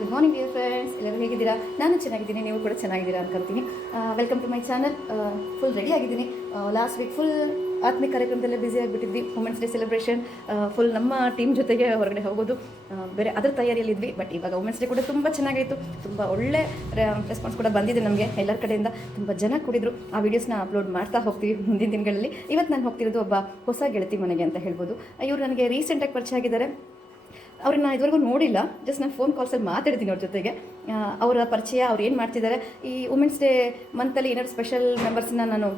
Good morning dear friends, ಎಲ್ಲರೂ ಹೇಗಿದ್ದೀರಾ? ನಾನು ಚೆನ್ನಾಗಿದ್ದೀನಿ, ನೀವು ಕೂಡ ಚೆನ್ನಾಗಿದ್ದೀರಾ ಅನ್ಕೊಳ್ತೀನಿ. Welcome to my channel. Full ready ಆಗಿದ್ದೀನಿ. ಲಾಸ್ಟ್ ವೀಕ್ ಫುಲ್ ಆತ್ಮಿಕ ಕಾರ್ಯಕ್ರಮದಲ್ಲೇ ಬ್ಯುಸಿ ಆಗಿಬಿಟ್ಟಿದ್ವಿ. ವುಮೆನ್ಸ್ ಡೇ ಸೆಲೆಬ್ರೇಷನ್ ಫುಲ್ ನಮ್ಮ ಟೀಮ್ ಜೊತೆಗೆ ಹೊರಗಡೆ ಹೋಗೋದು, ಬೇರೆ ಅದರ ತಯಾರಿಯಲ್ಲಿದ್ವಿ. ಬಟ್ ಇವಾಗ ವುಮೆನ್ಸ್ ಡೇ ಕೂಡ ತುಂಬ ಚೆನ್ನಾಗಾಯಿತು. ತುಂಬ ಒಳ್ಳೆ ರೆಸ್ಪಾನ್ಸ್ ಕೂಡ ಬಂದಿದೆ ನಮಗೆ ಎಲ್ಲರ ಕಡೆಯಿಂದ. ತುಂಬ ಜನ ಕೂಡಿದ್ರು. ಆ ವೀಡಿಯೋಸ್ನ ಅಪ್ಲೋಡ್ ಮಾಡ್ತಾ ಹೋಗ್ತೀವಿ ಮುಂದಿನ ದಿನಗಳಲ್ಲಿ. ಇವತ್ತು ನಾನು ಹೋಗ್ತಿರೋದು ಒಬ್ಬ ಹೊಸ ಗೆಳತಿ ಮನೆಗೆ ಅಂತ ಹೇಳ್ಬೋದು. ಇವರು ನನಗೆ ರೀಸೆಂಟಾಗಿ ಪರಿಚಯ ಆಗಿದ್ದಾರೆ. ಅವ್ರನ್ನ ಇದುವರೆಗೂ ನೋಡಿಲ್ಲ, ಜಸ್ಟ್ ನಾನು ಫೋನ್ ಕಾಲ್ಸಲ್ಲಿ ಮಾತಾಡ್ತೀನಿ ಅವ್ರ ಜೊತೆಗೆ. ಅವರ ಪರಿಚಯ, ಅವ್ರು ಏನು ಮಾಡ್ತಿದ್ದಾರೆ, ಈ ವುಮೆನ್ಸ್ ಡೇ ಮಂತಲ್ಲಿ ಏನಾದ್ರು ಸ್ಪೆಷಲ್ ಮೆಂಬರ್ಸ್ನ ನಾನು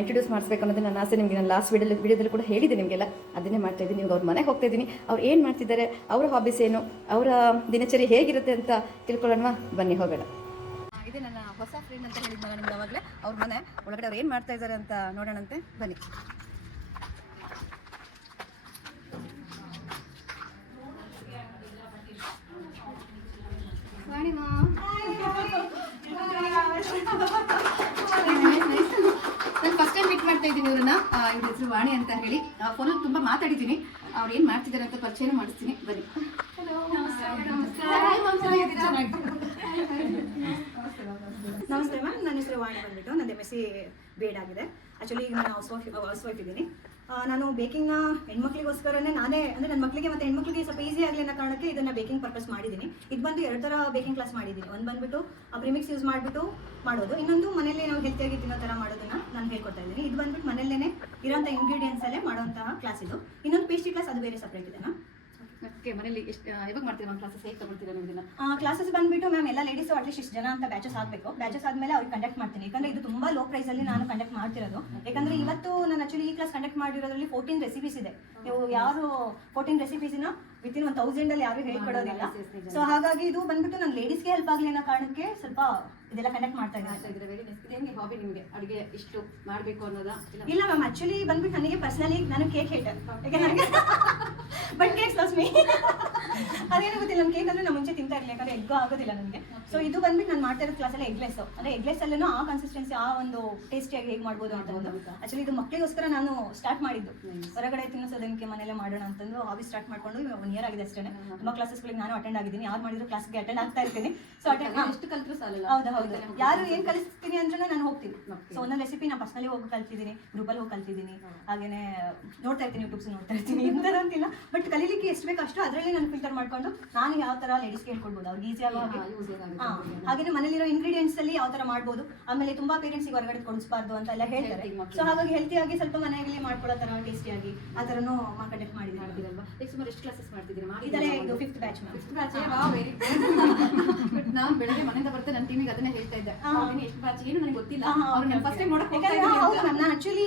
ಇಂಟ್ರೊಡ್ಯೂಸ್ ಮಾಡಿಸ್ಬೇಕು ಅನ್ನೋದು ನನ್ನ ಆಸೆ. ನಿಮಗೆ ನಾನು ಲಾಸ್ಟ್ ವಿಡಿಯೋದಲ್ಲಿ ಕೂಡ ಹೇಳಿದ್ದೆ ನಿಮಗೆಲ್ಲ, ಅದನ್ನೇ ಮಾಡ್ತಾಯಿದ್ದೀನಿ. ಇವಾಗ ಅವ್ರ ಮನೆಗೆ ಹೋಗ್ತಾ ಇದ್ದೀನಿ. ಅವ್ರು ಏನು ಮಾಡ್ತಿದ್ದಾರೆ, ಅವರ ಹಾಬೀಸ್ ಏನು, ಅವರ ದಿನಚರಿ ಹೇಗಿರುತ್ತೆ ಅಂತ ತಿಳ್ಕೊಳ್ಳೋಣ. ಬನ್ನಿ ಹೋಗೋಣ. ಇದೆ ನನ್ನ ಹೊಸ ಫ್ರೆಂಡ್ ಅಂತ ಹೇಳಿದ್ನಲ್ಲ ನಿಮ್ಗೆ ಅವಾಗಲೇ. ಅವ್ರ ಮನೆ ಒಳಗಡೆ ಅವ್ರು ಏನು ಮಾಡ್ತಾ ಇದ್ದಾರೆ ಅಂತ ನೋಡೋಣಂತೆ, ಬನ್ನಿ. ನಾನು ಫಸ್ಟ್ ಟೈಮ್ ಮೀಟ್ ಮಾಡ್ತಾ ಇದ್ದೀನಿ ಇವ್ರನ್ನ. ಇವ್ರ ಹೆಸರು ವಾಣಿ ಅಂತ ಹೇಳಿ. ಫೋನಲ್ಲಿ ತುಂಬ ಮಾತಾಡಿದ್ದೀನಿ. ಅವ್ರು ಏನು ಮಾಡ್ತಿದ್ದಾರೆ ಅಂತ ಪರಿಚಯ ಮಾಡಿಸ್ತೀನಿ, ಬನ್ನಿ. ನಮಸ್ತೆ ಮ್ಯಾಮ್, ನನ್ನ ಹೆಸರು ವಾಣಿ ಬಂದ್ಬಿಟ್ಟು. ನನ್ನ MSc BEd ಆಗಿದೆ. ಆ್ಯಕ್ಚುಲಿ ಈಗ ನಾನು ಹೌಸ್ ವೈಫ್ ಇದ್ದೀನಿ. ನಾನು ಬೇಕಿಂಗ್ನ ಹೆಣ್ಮಕ್ಳಿಗೋಸ್ಕರನೇ ನಾನೇ ಅಂದರೆ ನನ್ನ ಮಕ್ಕಳಿಗೆ ಮತ್ತು ಹೆಣ್ಮಕ್ಳಿಗೆ ಸ್ವಲ್ಪ ಈಸಿ ಆಗಲಿ ಅನ್ನೋ ಕಾರಣಕ್ಕೆ ಇದನ್ನು ಬೇಕಿಂಗ್ ಪರ್ಪಸ್ ಮಾಡಿದ್ದೀನಿ. ಇದು ಬಂದು 2 ಥರ ಬೇಕಿಂಗ್ ಕ್ಲಾಸ್ ಮಾಡಿದ್ದೀನಿ. ಒಂದು ಬಂದುಬಿಟ್ಟು ಪ್ರಿಮಿಕ್ಸ್ ಯೂಸ್ ಮಾಡಿಬಿಟ್ಟು ಮಾಡೋದು, ಇನ್ನೊಂದು ಮನೇಲಿ ನಾವು ಹೆಲ್ತಿಯಾಗಿ ತಿನ್ನೋ ಥರ ಮಾಡೋದನ್ನು ನಾನು ಹೇಳ್ಕೊಡ್ತಾ ಇದ್ದೀನಿ. ಇದು ಬಂದುಬಿಟ್ಟು ಮನೆಯಲ್ಲೇ ಇರೋಂಥ ಇಂಗ್ರೀಡಿಯೆಂಟ್ಸಲ್ಲೇ ಮಾಡೋಂತಹ ಕ್ಲಾಸ್ ಇದು. ಇನ್ನೊಂದು ಪೇಸ್ಟ್ರಿ ಕ್ಲಾಸ್, ಅದು ಬೇರೆ ಸಪ್ರೇಟ್ ಇದೆ ಮ್ಯಾಮ್. ಓಕೆ, ಮನೇಲಿ ಎಷ್ಟು ಯಾವಾಗ ಮಾಡ್ತೀರಾ ಮ್ಯಾಮ್ ಕ್ಲಾಸಸ್? ಹೇಗೆ ತಗೊಳ್ತೀರಾ ನೀವು ಇದನ್ನ? ಕ್ಲಾಸಸ್ ಬಂದುಬಿಟ್ಟು ಮ್ಯಾಮ್ ಎಲ್ಲ ಲೇಡೀಸು ಅಟ್ಲೀಸ್ಟ್ ಇಷ್ಟು ಜನ ಅಂತ ಬ್ಯಾಚಸ್ ಆಗಬೇಕು. ಬ್ಯಾಚಸ್ ಆದಮೇಲೆ ಅವ್ರಿಗೆ ಕಂಡಕ್ಟ್ ಮಾಡ್ತೀನಿ. ಯಾಕಂದರೆ ಇದು ತುಂಬ ಲೋ ಪ್ರೈಸಲ್ಲಿ ನಾನು ಕಂಡಕ್ಟ್ ಮಾಡ್ತಿರೋದು. ಯಾಕಂದರೆ ಇವತ್ತು ನಾನು ಆ್ಯಕ್ಚುಲಿ ಈ ಕ್ಲಾಸ್ ಕಂಡಕ್ಟ್ ಮಾಡಿರೋದ್ರಲ್ಲಿ 14 ರೆಸಿಪೀಸ್ ಇದೆ. ನೀವು ಯಾರು 14 ರೆಸಿಪೀಸ್ನ ವಿತಿನ್ 1000 ಯಾರು ಹೇಳ್ಕೊಡೋದಿಲ್ಲ. ಸೊ ಹಾಗಾಗಿ ಇದು ಬಂದ್ಬಿಟ್ಟು ನಾನು ಲೇಡೀಸ್ಗೆ ಹೆಲ್ಪ್ ಆಗಲಿ ಅನ್ನೋ ಕಾರಣಕ್ಕೆ ಸ್ವಲ್ಪ ಇದೆಲ್ಲ ಕಂಡಕ್ಟ್ ಮಾಡ್ತಾ ಇದ್ದೀನಿ. ಹಾಬಿ ನಿಮಗೆ ಅಡುಗೆ ಇಷ್ಟು ಮಾಡಬೇಕು ಅನ್ನೋದಾ? ಇಲ್ಲ ಮ್ಯಾಮ್, ಆ್ಯಕ್ಚುಲಿ ಬಂದ್ಬಿಟ್ಟು ನನಗೆ ಪರ್ಸನಲಿ ನಾನು ಕೇಕ್ ಹೇಟರ್. ಯಾಕಂದ್ರೆ ಬಟ್ ಕೇಕ್ಸ್ ಲವ್ಸ್ ಮೀ. ಅದೇನು ಗೊತ್ತಿಲ್ಲ, ನಮ್ಮ ಕೇಕ್ ಅಂದರೆ ನಾನು ಮುಂಚೆ ತಿಂತಾ ಇರಲಿಲ್ಲ, ಯಾಕಂದರೆ ಎಗ್ಗು ಆಗೋದಿಲ್ಲ ನನಗೆ. ಸೊ ಇದು ಬಂದ್ಬಿಟ್ಟು ನಾನು ಮಾಡ್ತಾ ಇರೋ ಕ್ಲಾಸಲ್ಲಿ ಎಗ್ಲೆಸ್, ಅಂದರೆ ಎಗ್ಲೆಸ್ಸಲ್ಲೂ ಆ ಕನ್ಸಿಸ್ಟೆನ್ಸಿ, ಆ ಒಂದು ಟೇಸ್ಟಿಯಾಗಿ ಹೇಗೆ ಮಾಡ್ಬೋದು ಅಂತ ಒಂದು. ಆ್ಯಕ್ಚುಲಿ ಇದು ಮಕ್ಕಳಿಗೋಸ್ಕರ ನಾನು ಸ್ಟಾರ್ಟ್ ಮಾಡಿದ್ದು. ಹೊರಗಡೆ ತಿನ್ನಿಸೋದಕ್ಕೆ ಮನೇಲೆ ಮಾಡೋಣ ಅಂತಂದು ಹಾಬಿ ಸ್ಟಾರ್ಟ್ ಮಾಡ್ಕೊಂಡು 1 year ಆಗಿದೆ ಅಷ್ಟೇ. ತುಂಬ ಕ್ಲಾಸಸ್ಗಳಿಗೆ ನಾನು ಅಟೆಂಡ್ ಆಗಿದ್ದೀನಿ. ಯಾರು ಮಾಡಿದ್ರು ಕ್ಲಾಸ್ಗೆ ಅಟೆಂಡ್ ಆಗ್ತಾ ಇರ್ತೀನಿ. ಸೊ ಎಷ್ಟು ಕಲಿತರು ಸಾಲಲ್ಲ. ಹೌದು, ಯಾರು ಏನು ಕಲಿಸ್ತೀನಿ ಅಂದ್ರೆ ನಾನು ಹೋಗ್ತೀನಿ. ಸೊ ಒಂದೊಂದು ರೆಸಿಪಿ ನಾನು ಪರ್ಸನಲಿ ಹೋಗಿ ಕಲ್ತಿದ್ದೀನಿ, ಗ್ರೂಪಲ್ಲಿ ಹೋಗಿ ಕಲ್ತಿದ್ದೀನಿ. ಹಾಗೇನೆ ನೋಡ್ತಾ ಇರ್ತೀನಿ, ಯೂಟ್ಯೂಬ್ಸ್ ನೋಡ್ತಾ ಇರ್ತೀನಿ. ಇಂಥದ್ದು ಅಂತಿಲ್ಲ, ಬಟ್ ಕಲೀಲಿಕ್ಕೆ ಎಷ್ಟು ಬೇಕಷ್ಟು ಅದರಲ್ಲಿ ನಾನು ಫಿಲ್ಟರ್ ಮಾಡ್ಕೊಂಡು ನಾನು ಯಾವ ಥರ ಲೇಡೀಸ್ಗೆ ಹೇಳ್ಕೊಡ್ಬೋದು, ಅವ್ರಿಗೆ ಈಸಿಯಾಗಿ ಹಾಗೇನೆ ಮನೇಲಿರೋ ಇಂಗ್ರೀಡಿಯೆಂಟ್ಸ್ ಅಲ್ಲಿ ಯಾವ ಥರ ಮಾಡ್ಬೋದು. ಆಮೇಲೆ ತುಂಬಾ ಪೇರೆಂಟ್ಸಿಗೆ ಹೊರಗಡೆ ಕೊಡಿಸಬಾರ್ದು ಅಂತ ಎಲ್ಲ ಹೇಳ್ತಾರೆ. ಸೊ ಹಾಗಾಗಿ ಹೆಲ್ತಿಯಾಗಿ ಸ್ವಲ್ಪ ಮನೆಯಲ್ಲಿ ಮಾಡ್ಕೊಳ್ಳೋ ಥರ ಟೇಸ್ಟಿಯಾಗಿ ಆ ಥರನೂ ಕಂಡಕ್ಟ್ ಮಾಡಿದ್ದೀನಿ. ಸುಮಾರು ಎಷ್ಟು ಕ್ಲಾಸಸ್ ಮಾಡ್ತಿದ್ದೀರಾ? ಇದಲ್ಲೇ ಇದು 5th ಬ್ಯಾಚ್. ನಾನು ಬೆಳಗ್ಗೆ ಮನೆಯಿಂದ ಬರ್ತೇನೆ, ನನ್ನ ಟೀಮಿಗೆ ಅದನ್ನೇ ಹೇಳ್ತಾ ಇದ್ದೆ. ಎಷ್ಟು ಬ್ಯಾಚ್ ಏನು ನನಗೆ ಗೊತ್ತಿಲ್ಲ. ಫಸ್ಟ್ ಟೈಮ್ ನೋಡಕ್ಕೆ ನಾನು ಆಕ್ಚುಲಿ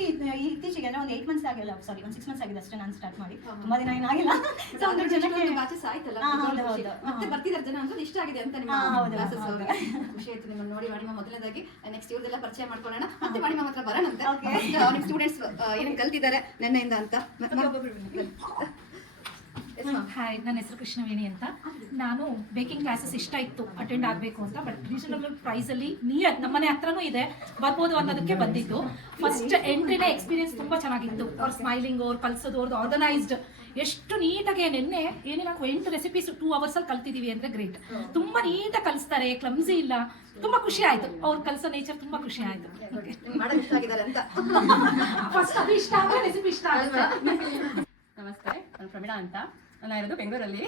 ಇತ್ತೀಚೆಗೆ ಅಂದ್ರೆ ಒಂದು 8 months ಆಗಿಲ್ಲ, ಸಾರಿ ಒಂದು 6 months ಆಗಿದೆ ಅಷ್ಟೇ ನಾನು ಸ್ಟಾರ್ಟ್ ಮಾಡಿ. ತುಂಬಾ ದಿನ ಏನಾಗಿಲ್ಲ. ಸೊ ಒಂದು ಜನಕ್ಕೆ ಬ್ಯಾಚಸ್ ಆಯ್ತಲ್ಲ, ಮತ್ತೆ ಬರ್ತಿದ್ದಾರೆ ಜನ ಅಂತ ಇಷ್ಟ ಆಗಿದೆ ಅಂತ ನಿಮ್ಮ ಕ್ಲಾಸಸ್. ಖುಷಿ ಆಯ್ತು ನಿಮ್ಮನ್ನು ನೋಡಿ. ವಾಣಿಮಾ ಮೊದಲನೇದಾಗಿ ನೆಕ್ಸ್ಟ್ ಇವ್ರದೆಲ್ಲ ಪರಿಚಯ ಮಾಡ್ಕೊಳ್ಳೋಣ, ಮತ್ತೆ ವಾಣಿಮಾ ಮಾತ್ರ ಬರೋಣಂತೆ. ನಿಮ್ಮ ಸ್ಟೂಡೆಂಟ್ಸ್ ಏನೇನು ಕಲ್ತಿದ್ದಾರೆ ನೆನ್ನೆಯಿಂದ ಅಂತ. ಹಾಯ್, ನನ್ನ ಹೆಸರು ಕೃಷ್ಣವೇಣಿ ಅಂತ. ನಾನು ಬೇಕಿಂಗ್ ಕ್ಲಾಸಸ್ ಇಷ್ಟ ಇತ್ತು ಅಟೆಂಡ್ ಆಗಬೇಕು ಅಂತ, ಬಟ್ ರೀಸನಬಲ್ ಪ್ರೈಸಲ್ಲಿ ನಿಯರ್ ನಮ್ಮನೆ ಹತ್ರನೂ ಇದೆ, ಬರ್ಬೋದು ಅನ್ನೋದಕ್ಕೆ ಬಂದಿದ್ದು. ಫಸ್ಟ್ ಎಂಟ್ರಿನೇ ಎಕ್ಸ್ಪೀರಿಯನ್ಸ್ ತುಂಬ ಚೆನ್ನಾಗಿತ್ತು. ಅವ್ರ ಸ್ಮೈಲಿಂಗ್, ಅವ್ರು ಕಲಿಸೋದು, ಅವ್ರದ್ದು ಆರ್ಗನೈಸ್ಡ್, ಎಷ್ಟು ನೀಟಾಗಿ. ನಿನ್ನೆ ಏನೇ ನಾವು 8 ರೆಸಿಪೀಸ್ 2 hours ಕಲ್ತಿದ್ದೀವಿ ಅಂದರೆ ಗ್ರೇಟ್. ತುಂಬ ನೀಟಾಗಿ ಕಲಿಸ್ತಾರೆ, ಕ್ಲಮ್ಸಿ ಇಲ್ಲ. ತುಂಬ ಖುಷಿ ಆಯಿತು, ಅವ್ರು ಕಲಿಸೋ ನೇಚರ್ ತುಂಬ ಖುಷಿ ಆಯಿತು. ಫಸ್ಟ್ ಅದು ಇಷ್ಟ ಆದರೆ ರೆಸಿಪಿ ಇಷ್ಟ ಆಗುತ್ತೆ. ನಮಸ್ತೆ, ನಾನು ಪ್ರಮೀಳಾ ಅಂತ. ನಾನು ಇರೋದು ಬೆಂಗಳೂರಲ್ಲಿ.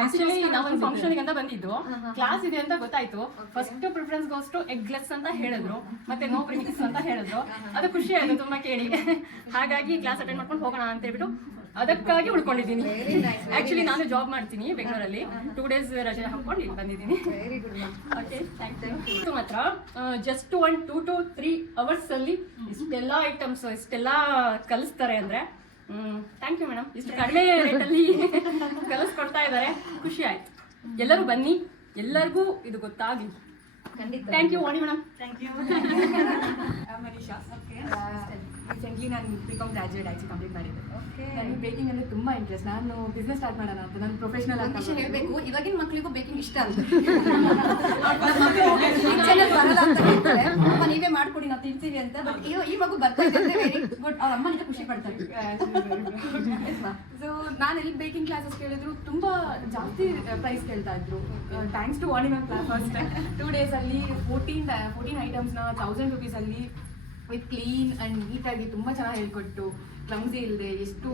ಆಕ್ಚುಲಿ ನಾವು ಒಂದು ಫಂಕ್ಷನ್ಗೆ ಅಂತ ಬಂದಿದ್ದು. ಕ್ಲಾಸ್ ಇದೆ ಅಂತ ಗೊತ್ತಾಯ್ತು. ಫಸ್ಟ್ ಪ್ರಿಫರೆನ್ಸ್ ಗೋಸ್ಟು ಎಗ್ಲೆಸ್ ಅಂತ ಹೇಳಿದ್ರು, ಮತ್ತೆ ನೋ ಪ್ರಿಮಿಕ್ಸ್ ಅಂತ ಹೇಳಿದ್ರು. ಅದು ಖುಷಿ ಆಯ್ತು ತುಂಬಾ ಕೇಳಿ. ಹಾಗಾಗಿ ಕ್ಲಾಸ್ ಅಟೆಂಡ್ ಮಾಡ್ಕೊಂಡು ಹೋಗೋಣ ಅಂತ ಹೇಳ್ಬಿಟ್ಟು ಅದಕ್ಕಾಗಿ ಉಳ್ಕೊಂಡಿದ್ದೀನಿ. ಆಕ್ಚುಲಿ ನಾನು ಜಾಬ್ ಮಾಡ್ತೀನಿ ಬೆಂಗಳೂರಲ್ಲಿ. 2 days ರಜೆ ಹಾಕೊಂಡು ಇಲ್ಲಿ ಬಂದಿದ್ದೀನಿ. Okay, thank you. ಮಾತ್ರ ಜಸ್ಟ್ 1 2 to 3 hours ಅಲ್ಲಿ ಇಷ್ಟೆಲ್ಲ ಐಟಮ್ಸ್ ಇಷ್ಟೆಲ್ಲ ಕಲಿಸ್ತಾರೆ ಅಂದ್ರೆ ಥ್ಯಾಂಕ್ ಯು ಮೇಡಮ್. ಇಷ್ಟು ಕಡಿಮೆ ರೇಟಲ್ಲಿ ಕಲಿಸ್ಕೊಡ್ತಾ ಇದ್ದಾರೆ, ಖುಷಿ ಆಯ್ತು. ಎಲ್ಲರೂ ಬನ್ನಿ, ಎಲ್ಲರಿಗೂ ಇದು ಗೊತ್ತಾಗಲಿ. ಖಂಡಿತ. Thank you Vani madam. Thank you. Manisha. Recently ನಾನು ಬಿಕಾಮ್ ಗ್ರಾಜುಯೇಟ್ ಆಗಿ ಕಂಪ್ಲೀಟ್ ಮಾಡಿದ್ದೆ. ಓಕೆ. ನನಗೆ ಬೇಕಿಂಗ್ ಅಂದರೆ ತುಂಬ ಇಂಟ್ರೆಸ್ಟ್. ನಾನು ಬಿಸ್ನೆಸ್ ಸ್ಟಾರ್ಟ್ ಮಾಡೋಣ ಅಂತ ನಾನು ಪ್ರೊಫೆಷನಲ್ ಒಂದು ವಿಷಯ ಆಗಿ ಹೇಳಬೇಕು, ಇವಾಗಿನ ಮಕ್ಕಳಿಗೂ ಬೇಕಿಂಗ್ ಇಷ್ಟ ಅಂತ ಬರಲ್ಲ ಅಂತ ಹೇಳ್ತಾರೆ. ಅಮ್ಮ ನೀವೇ ಮಾಡ್ಕೊಡಿ ನಾವು ತಿಂತೀವಿ ಅಂತ. ಬಟ್ ಈ ಮಗು ಬರ್ತಾ ಇದೆ ಅಂದ್ರೆ ವೆರಿ ಗುಡ್. ಅವ್ರ ಅಮ್ಮ ನಿಜ ಖುಷಿ ಪಡ್ತಾರೆ. ಸೊ ನಾನು ಎಲ್ಲಿ ಬೇಕಿಂಗ್ ಕ್ಲಾಸಸ್ ಕೇಳಿದ್ರು ತುಂಬ ಜಾಸ್ತಿ ಪ್ರೈಸ್ ಕೇಳ್ತಾ ಇದ್ರು. ಥ್ಯಾಂಕ್ಸ್ ಟು ವಾಣಿಮನ್ ಕ್ಲಾಸ್ ಫಸ್ಟ್ 2 ಡೇಸಲ್ಲಿ 14 ಐಟಮ್ಸ್ನ 1000 ರುಪೀಸಲ್ಲಿ ವಿತ್ ಕ್ಲೀನ್ ಆ್ಯಂಡ್ ನೀಟಾಗಿ ತುಂಬ ಚೆನ್ನಾಗಿ ಹೇಳ್ಕೊಟ್ಟು, ಕ್ಲಮ್ಸಿ ಇಲ್ಲದೆ, ಎಷ್ಟು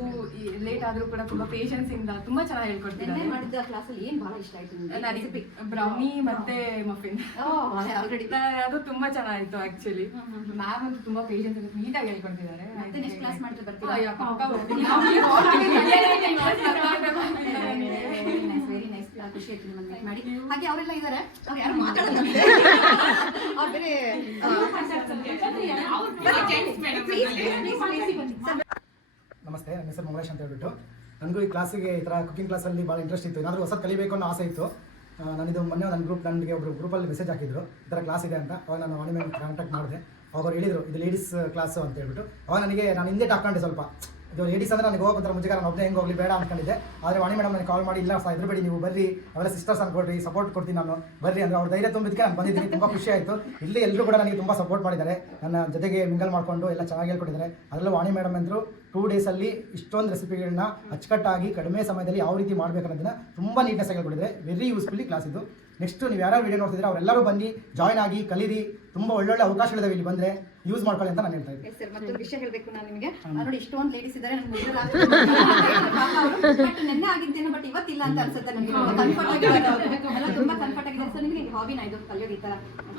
ಲೇಟ್ ಆದರೂ ಕೂಡ ತುಂಬ ಪೇಷನ್ಸಿಂದ ತುಂಬ ಚೆನ್ನಾಗಿ ಹೇಳ್ಕೊಡ್ತಿದ್ದಾರೆ. ಮಾಡಿದ್ದ ಕ್ಲಾಸಲ್ಲಿ ಏನು ಭಾಳ ಇಷ್ಟ ಆಯ್ತು ನನಗೆ ಬ್ರೌನಿ ಮತ್ತೆ ಮಫಿನ್ ಆಲ್ರೆಡಿ. ಅದು ತುಂಬ ಚೆನ್ನಾಗಿತ್ತು ಆ್ಯಕ್ಚುಲಿ. ಮ್ಯಾಮ್ ಅಂತೂ ತುಂಬ ಪೇಷನ್ಸ್ ನೀಟಾಗಿ ಹೇಳ್ಕೊಡ್ತಿದ್ದಾರೆ. ಮತ್ತೆ ನೆಕ್ಸ್ಟ್ ಕ್ಲಾಸ್ ಮಾಡಿದ್ರೆ ಬರ್ತೀರಾ? ಅಯ್ಯೋ, ಪಕ್ಕಾ ಬರ್ತೀನಿ. Very nice. ಖುಷಿ ಆಯ್ತು ನಿಮ್ಮನ್ನ meet ಮಾಡಿ. ಹಾಗೆ ಅವರೆಲ್ಲ ಇದ್ದಾರೆ, ಅವ್ರು ಯಾರು ಮಾತಾಡಲ್ಲ. ಅವ್ರು ಬೇರೆ ನಮಸ್ತೆ, ನನ್ನ ಹೆಸರು ಮಂಗಳೇಶ್ ಅಂತ ಹೇಳ್ಬಿಟ್ಟು. ನನಗೂ ಈ ಕ್ಲಾಸಿಗೆ ಈ ಥರ ಕುಕಿಂಗ್ ಕ್ಲಾಸಲ್ಲಿ ಭಾಳ ಇಂಟ್ರೆಸ್ಟ್ ಇತ್ತು. ಏನಾದರೂ ಹೊಸದು ಕಲಿಬೇಕು ಅನ್ನೋ ಆಸೆ ಇತ್ತು. ನಾನಿದು ಮೊನ್ನೆ ನನಗೆ ಒಬ್ಬರು ಗ್ರೂಪಲ್ಲಿ ಮೆಸೇಜ್ ಹಾಕಿದ್ರು ಈ ಥರ ಕ್ಲಾಸ್ ಇದೆ ಅಂತ. ಅವಾಗ ನಾನು ವಾಣಿಮ್ಯಾನ್ ಕಾಂಟ್ಯಾಕ್ಟ್ ಮಾಡಿದೆ. ಅವಾಗ ಅವ್ರು ಹೇಳಿದರು ಇದು ಲೇಡೀಸ್ ಕ್ಲಾಸು ಅಂತ ಹೇಳ್ಬಿಟ್ಟು. ಅವಾಗ ನಾನು ಹಿಂದೆ ಹಾಕ್ಕೊಂಡೆ ಸ್ವಲ್ಪ. ಇದು ಲೇಡೀಸ್ ಅಂದರೆ ನನಗೆ ಹೋಗೋಂಥ ಮುಂಚೆ ನಾನು ಒಬ್ಬನೇ ಹೆಂಗೆ ಹೋಗಲಿ ಬೇಡ ಅಂದ್ಕೊಂಡಿದ್ದೆ. ಆದರೆ ವಾಣಿ ಮೇಡಮ್ ನನಗೆ ಕಾಲ್ ಮಾಡಿ ಇಲ್ಲ ಹೆದರಬೇಡಿ, ನೀವು ಬರ್ರಿ, ಅವೆಲ್ಲ ಸಿಸ್ಟರ್ಸ್ ಅನ್ಕೊಡ್ರಿ, ಸಪೋರ್ಟ್ ಕೊಡ್ತೀನಿ ನಾನು, ಬರ್ರಿ ಅಂದರೆ ಅವ್ರ ಧೈರ್ಯ ತುಂಬಿದ್ದಕ್ಕೆ ನಾನು ಬಂದಿದ್ದೀನಿ. ತುಂಬ ಖುಷಿ ಆಯಿತು. ಇಲ್ಲಿ ಎಲ್ಲರೂ ಕೂಡ ನನಗೆ ತುಂಬ ಸಪೋರ್ಟ್ ಮಾಡಿದ್ದಾರೆ. ನನ್ನ ಜೊತೆಗೆ ಮಿಂಗಲ್ ಮಾಡಿಕೊಂಡು ಎಲ್ಲ ಚೆನ್ನಾಗಿ ಹೇಳ್ಕೊಟ್ಟಿದ್ದಾರೆ. ಅದರಲ್ಲೂ ವಾಣಿ ಮೇಡಮ್ ಅಂದರು 2 ಡೇಸಲ್ಲಿ ಇಷ್ಟೊಂದು ರೆಸಿಪಿಗಳನ್ನ ಅಚ್ಚುಕಟ್ಟಾಗಿ ಕಡಿಮೆ ಸಮಯದಲ್ಲಿ ಯಾವ ರೀತಿ ಮಾಡಬೇಕು ಅನ್ನೋದನ್ನ ತುಂಬ ನೀಟ್ನೆಸ್ ಆಗಿ ಹೇಳ್ಕೊಟ್ಟಿದ್ದಾರೆ. ವೆರಿ ಯೂಸ್ಫುಲ್ಲಿ ಕ್ಲಾಸ್ ಇದು. ನೆಕ್ಸ್ಟ್ ನೀವು ಯಾರು ವಿಡಿಯೋ ನೋಡ್ತಿದ್ರೆ ಅವರೆಲ್ಲರೂ ಬನ್ನಿ, ಜಾಯ್ನ್ ಆಗಿ ಕಲೀರಿ. ತುಂಬ ಒಳ್ಳೊಳ್ಳೆ ಅವಕಾಶಗಳಿದಾವೆ, ಇಲ್ಲಿ ಬಂದರೆ ಯೂಸ್ ಮಾಡ್ಕೊಳ್ಳಿ ಅಂತ ನಾನು ಹೇಳ್ತಾ ಇದ್ದೀನಿ. ಸರ್ ಮತ್ತೊಂದು ವಿಷಯ ಹೇಳಬೇಕು ನಾನು ನಿಮಗೆ. ನೋಡಿ ಇಷ್ಟೊಂದು ಲೇಡೀಸ್ ಇದ್ದಾರೆ, ಬಟ್ ನೆನ್ನೆ ಆಗಿದ್ದೇನೆ, ಬಟ್ ಇವತ್ತಿಲ್ಲ ಅಂತ ಅನ್ಸುತ್ತೆ ನನಗೆ. ಕಂಫರ್ಟ್ ಆಗಿದೆ, ತುಂಬ ಕಂಫರ್ಟ್ ಆಗಿದೆ. ಸರ್ ನಿಮಗೆ ಹಾಬಿನ ಇದು ಕಲಿಯೋದು ಈ ಥರ?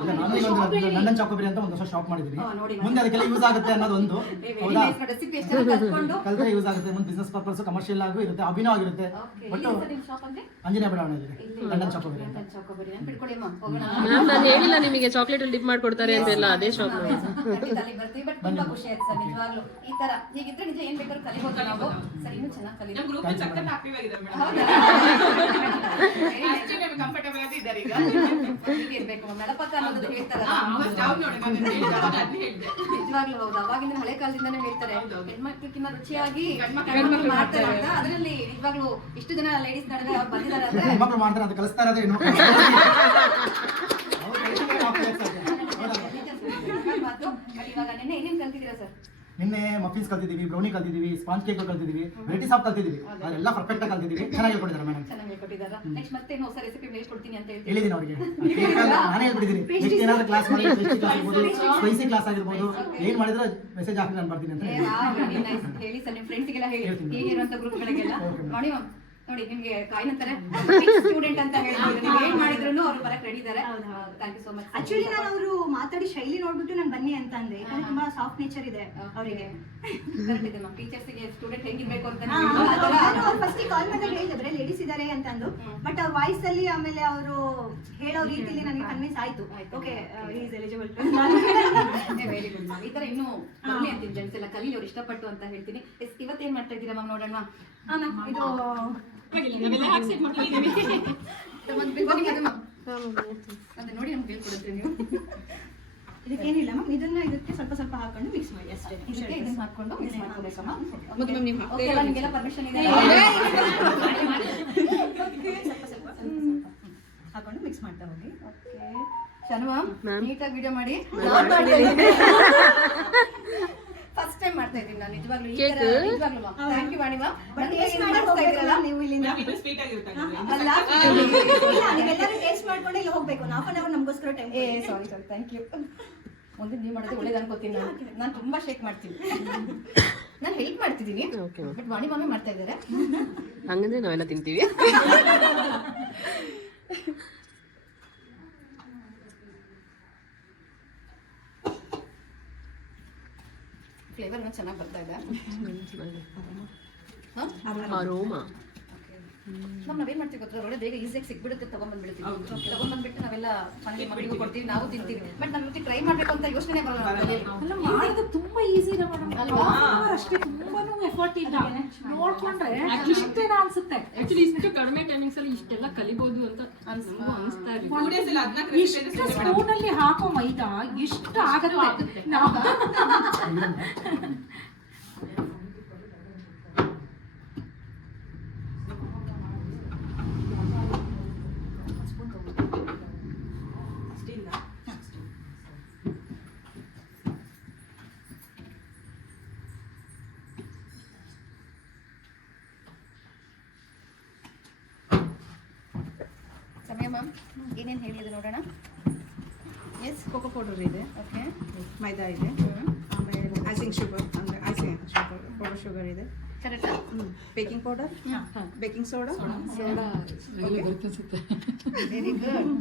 ನಾನು ಇನ್ನೊಂದು ಲಂಡನ್ ಚಾಕೋಬೇರಿ ಅಂತ ಒಂದು ಹೊಸ ಶಾಪ್ ಮಾಡಿದ್ದೀನಿ. ಮುಂದೆ ಅದಕ್ಕೆಲ್ಲ ಯೂಸ್ ಆಗುತ್ತೆ ಅನ್ನೋದು ಒಂದು. ಹೌದಾ, ರೆಸಿಪಿ ಎಷ್ಟು ಕಲ್ತ್ಕೊಂಡು ಕಲ್ತ್ರೆ ಯೂಸ್ ಆಗುತ್ತೆ. ಮುಂದೆ ಬಿಸ್ನೆಸ್ ಪರ್ಪಸ್ ಕಮರ್ಷಿಯಲ್ ಆಗೂ ಇರುತ್ತೆ, ಅಭಿನವ ಆಗಿರುತ್ತೆ. ಬಟ್ ಶಾಪ್ ಅಂದ್ರೆ ಅಂಜನೇ ಬಡಾವಣೆಯಲ್ಲಿ ಲಂಡನ್ ಚಾಕೋಬೇರಿ ಅಂತ. ಚಾಕೋಬರಿ ಅಂತ ಬಿಡ್ಕೊಳ್ಳಿ ಅಮ್ಮ, ಹೋಗೋಣ. ಮ್ಯಾಮ್ ನಾನು ಹೇಳಿಲ್ಲ ನಿಮಗೆ ಚಾಕ್ಲೇಟ್ ಡಿಪ್ ಮಾಡ್ಕೊಡ್ತಾರೆ ಅಂತೆಲ್ಲ, ಅದೇ ಶಾಪ್. ಬರ್ತೀವಿ. ಬಟ್ ತುಂಬಾ ಖುಷಿ ಆಯ್ತು ಸರ್ ನಿಜವಾಗ್ಲೂ. ಈ ತರ ಹೀಗಿದ್ರೆ ನಿಜ ಏನ್ ಬೇಕಾದ್ರೂ ಕಲಿಬಹುದು ನಾವು. ಸರ್ ಇನ್ನೂ ಚೆನ್ನಾಗಿ ಕಲಿಬಹುದು. ಹೀಗೆ ಇರ್ಬೇಕು ನಡಪಕ್ಕ ಅನ್ನೋದು ಹೇಳ್ತಾರಲ್ಲ, ನಿಜವಾಗ್ಲೂ ಹೌದು. ಅವಾಗಿಂದ ಹಳೆ ಕಾಲದಿಂದಾನೇ ಹೇಳ್ತಾರೆ ಹೆಣ್ಮಕ್ಳಕ್ಕಿಂತ ರುಚಿಯಾಗಿ ಗಂಡ್ಮಕ್ಳು ಮಾಡ್ತಾರೆ ಅಂತ. ಅದರಲ್ಲಿ ನಿಜವಾಗ್ಲೂ ಇಷ್ಟು ಜನ ಲೇಡೀಸ್ ನಡುವೆ ಅವ್ರು ಬಂದಿದ್ದಾರೆ ಅಂದ್ರೆ ಹೆಣ್ಮಕ್ಳು ಮಾಡ್ತಾರೆ ಅಂತ ಕಲಿಸ್ತಾ ಇರೋದು ಹೆಣ್ಮಕ್ಳು. ಮಾತು. ಬಟ್ ಇವಾಗ ನೆನ್ನೆ ಏನೇನು ಕಲ್ತಿದ್ದೀರಾ ಸರ್? ನಿನ್ನೆ ಮಫಿನ್ಸ್ ಕಲ್ತಿದ್ದೀವಿ, ಬ್ರೌನಿ ಕಲ್ತಿದ್ದೀವಿ, ಸ್ಪಾಂಜ್ ಕೇಕ್ ಕಲ್ತಿದ್ದೀವಿ, ವೆರೈಟೀಸ್ ಆಫ್ ಕಲ್ತಿದ್ದೀವಿ. ಅದೆಲ್ಲ ಪರ್ಫೆಕ್ಟ್ ಆಗಿ ಕಲ್ತಿದ್ದೀವಿ. ಚೆನ್ನಾಗಿ ಹೇಳ್ಕೊಟ್ಟಿದ್ದಾರೆ ಮೇಡಮ್. ಚೆನ್ನಾಗಿ ಹೇಳ್ಕೊಟ್ಟಿದ್ದಾರೆ. ನೆಕ್ಸ್ಟ್ ಮತ್ತೆ ಹೊಸ ರೆಸಿಪಿ ಹೇಳ್ಕೊಡ್ತೀನಿ ಅಂತ ಹೇಳ್ತೀನಿ. ಹೇಳಿದ್ದೀನಿ ಅವರಿಗೆ. ನಾನೇ ಹೇಳ್ಬಿಟ್ಟಿದ್ದೀನಿ. ನೆಕ್ಸ್ಟ್ ಏನಾದರೂ ಕ್ಲಾಸ್ ಮಾಡಿ, ಟೇಸ್ಟಿ ಕ್ಲಾಸ್ ಆಗಿರ್ಬೋದು, ಸ್ಪೈಸಿ ಕ್ಲಾಸ್ ಆಗಿರ್ಬೋದು, ಏನು ಮಾಡಿದ್ರೆ ಮೆಸೇಜ್ ಹಾಕಿ ನಾನು ಬರ್ತೀನಿ ಅಂತ ಹೇಳಿ ಸರ್ ನಿಮ್ಮ ಫ್ರೆಂಡ್ಸ್ಗೆಲ್ಲ ಹೇಳಿ, ಹೇಗಿರುವಂತ ಗ್ರೂಪ್ಗಳಿಗೆಲ್ಲ ಮಾಡಿ. ನೋಡಿ ನಿಮ್ಗೆ ಕಾಯಿನಂತಾರೆ ಸ್ಟೂಡೆಂಟ್ ಅಂತ ಹೇಳ್ಬೋದು. ನೀವು ಏನ್ ಮಾಡಿದ್ರು ಅವ್ರು ಬರಕ್ ರೆಡಿ ಇದ್ದಾರೆ. Thank you so much. Actually ನಾನು ಅವರು ಮಾತಾಡಿ ಶೈಲಿ ನೋಡ್ಬಿಟ್ಟು ನಾನು ಬನ್ನಿ ಅಂತ ಅಂದೆ. ಯಾಕಂದ್ರೆ ತುಂಬಾ ಸಾಫ್ಟ್ ನೇಚರ್ ಇದೆ ಅವರಿಗೆ. ಕರೆಕ್ಟ್ ಇದೆ ಮ್ಯಾಮ್. ಟೀಚರ್ಸ್ಗೆ ಸ್ಟೂಡೆಂಟ್ ಹೇಗಿರ್ಬೇಕು ಅಂತ ಫಸ್ಟ್ ಕಾಲ್ ಮೇಲೆ ಹೇಳಿದ್ರೆ ಲೇಡೀಸ್ ಇದ್ದಾರೆ ಅಂತ ಅಂದು, ಬಟ್ ಅವ್ರ ವಾಯ್ಸ್ ಅಲ್ಲಿ ಆಮೇಲೆ ಅವರು ಹೇಳೋ ರೀತಿಯಲ್ಲಿ ನನಗೆ ಕನ್ವಿನ್ಸ್ ಆಯ್ತು. Okay is eligible. Very good ma'am. ಈ ತರ ಇನ್ನೂ ಬನ್ನಿ ಅಂತೀನಿ, ಜೆಂಟ್ಸ್ ಎಲ್ಲ ಕಲೀಲಿ ಅವ್ರು ಇಷ್ಟಪಟ್ಟು ಅಂತ ಹೇಳ್ತೀನಿ. ಇವತ್ತೇನ್ ಮಾಡ್ತಾ ಇದ್ದೀರಾ ಮ್ಯಾಮ್? ನೋಡೋಣ. ಇದು ಅದೇ ನೋಡಿ ನಮ್ಗೆ ಹೇಳ್ಕೊಡುತ್ತೆ ನೀವು. ಇದಕ್ಕೇನಿಲ್ಲ ಮ್ಯಾಮ್, ಇದಕ್ಕೆ ಸ್ವಲ್ಪ ಸ್ವಲ್ಪ ಹಾಕೊಂಡು ಮಿಕ್ಸ್ ಮಾಡಿ ಅಷ್ಟೇ. ಇದಕ್ಕೆ ಇದನ್ನ ಹಾಕೊಂಡು ಮಿಕ್ಸ್ ಮಾಡ್ಕೋಬೇಕಮ್ಮ. ಮತ್ತೆ ಮ್ಯಾಮ್ ನೀವು ಓಕೆ ಎಲ್ಲ ನಿಮಗೆಲ್ಲ ಪರ್ಮಿಷನ್ ಇದೆ? ಸ್ವಲ್ಪ ಸ್ವಲ್ಪ ಹಾಕೊಂಡು ಮಿಕ್ಸ್ ಮಾಡ್ತಾ ಹೋಗಿ. ಓಕೆ ಶನುವಾ ನೀಟಾಗಿ ವಿಡಿಯೋ ಮಾಡಿ. ಫಸ್ಟ್ ಟೈಮ್ ಮಾಡ್ತಾ ಇದ್ದೀನಿ ನಾನು ನಿಜವಾಗ್ಲೂ. ಈ ತರ ನಿಜವಾಗ್ಲೂ thank you Vani ma'am. But taste ಮಾಡ್ತಾ ಇದ್ದೀರಲ್ಲ ನೀವು ಇಲ್ಲಿಂದ. ಅಲ್ಲ ನೀವೆಲ್ಲರೂ ಟೇಸ್ಟ್ ಮಾಡ್ಕೊಂಡು ಇಲ್ಲಿ ಹೋಗ್ಬೇಕು. 1/2 an hour ನಮಗೋಸ್ಕರ ಟೈಮ್. Sorry thank you. ಮುಂದೆ ನೀವು ಮಾಡೋದು ಒಳ್ಳೇದು ಅನ್ಕೋತೀನಿ. ನಾನು ತುಂಬಾ ಶೇಕ್ ಮಾಡ್ತೀನಿ. ನಾನು ಹೆಲ್ಪ್ ಮಾಡ್ತಿದ್ದೀನಿ, ಬಟ್ ವಾಣಿ ಮಾಮಿ ಮಾಡ್ತಾ ಇದ್ದಾರೆ. ಹಂಗಂದ್ರೆ ನಾವೆಲ್ಲ ತಿಂತೀವಿ. ಫ್ಲೇವರ್ ಚೆನ್ನಾಗಿ ಬರ್ತಾ ಇದೆ. ಅರೋಮಾ ನಾವೇನ್ ಮಾಡ್ತೀವಿ ಗೊತ್ತಾ, ಒಳ್ಳೆ ಬೇಗ ಈಸಿಯಾಗಿ ಸಿಕ್ಬಿಡುತ್ತೆ, ತಗೊಂಡ್ಬಂದ್ಬಿಡ್ತೀವಿ. ತಗೊಂಡ್ಬಂದ್ಬಿಟ್ಟು ನಾವೆಲ್ಲ ಮನೇಲಿ ಮಕ್ಕಳಿಗೂ ಕೊಡ್ತೀವಿ, ನಾವು ತಿಂತೀವಿ. ಬಟ್ ನಮ್ಮ ಟ್ರೈ ಮಾಡ್ಬೇಕು ಅಂತ ಯೋಚನೆ ಬರಲ್ಲ ನಮ್ಮ ತಲೆಯಲ್ಲಿ. ಅಲ್ಲ ಮಾಡೋದು ತುಂಬಾ ಈಸಿ ಇದೆ ಮೇಡಮ್, ಅಷ್ಟೇ ತುಂಬಾನು ಎಫರ್ಟ್ ಇಲ್ಲ. ನೋಡ್ಕೊಂಡ್ರೆ ಇಷ್ಟೇನಾ ಅನ್ಸುತ್ತೆ. ಆಕ್ಚುಲಿ ಇಷ್ಟು ಕಡಿಮೆ ಟೈಮಿಂಗ್ಸ್ ಅಲ್ಲಿ ಇಷ್ಟೆಲ್ಲ ಕಲಿಬಹುದು ಅಂತ ಅನಿಸ್ತಾ ಇದೆ. ಇಷ್ಟು ಸ್ಪೂನಲ್ಲಿ ಹಾಕೋ ಮೈದಾ ಎಷ್ಟು ಆಗುತ್ತೆ ನಾವು ಸಮಯ ಮ್ಯಾಮ್ ಏನೇನು ಹೇಳಿದೆ ನೋಡೋಣ. ಎಸ್, ಕೋಕೋ ಪೌಡರ್ ಇದೆ. ಓಕೆ, ಮೈದಾ ಇದೆ, ಆಮೇಲೆ ಐಸಿಂಗ್ ಶುಗರ್ ಅಂದರೆ ಐಸಿಂಗ್ ಶುಗರ್ ಪೌಡರ್ ಶುಗರ್ ಇದೆ, ಕರೆಕ್ಟಾ? Baking powder, baking soda, very good.